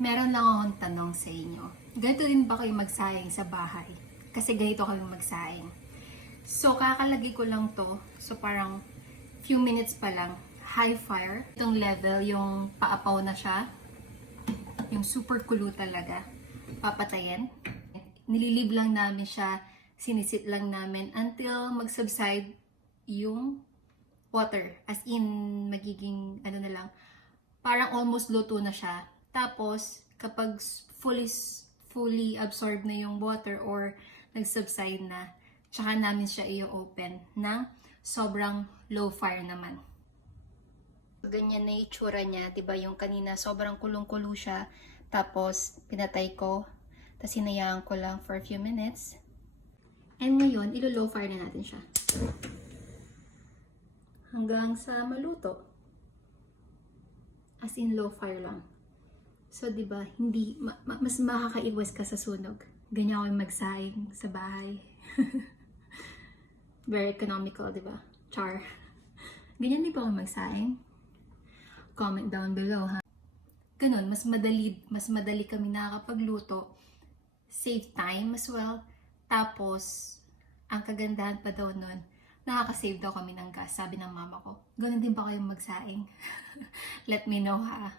Meron lang akong tanong sa inyo. Ganito din ba kayo magsaing sa bahay? Kasi ganito kami magsaing. So, kakalagay ko lang to. So, parang few minutes pa lang. High fire. Itong level, yung paapaw na siya. Yung super kulo talaga. Papatayin. Nililib lang namin siya. Sinisit lang namin until mag-subside yung water. As in, magiging, ano na lang, parang almost luto na siya. Tapos, kapag fully absorbed na yung water or nag-subside na, tsaka namin siya i-open ng sobrang low fire naman. Ganyan na itsura niya, diba? Yung kanina sobrang kulong-kulo siya. Tapos, pinatay ko. Tapos, hinayaan ko lang for a few minutes. And ngayon, ilo-low fire na natin siya. Hanggang sa maluto. As in low fire lang. So, di ba, hindi, mas makakaiwas ka sa sunog. Ganyan ako yung magsaing sa bahay. Very economical, di ba? Char. Ganyan di ba ako magsaing? Comment down below, ha? Ganun, mas madali kami nakakapagluto. Save time as well. Tapos, ang kagandahan pa daw nun, nakaka-save daw kami ng gas, sabi ng mama ko. Ganun din ba kayong magsaing? Let me know, ha?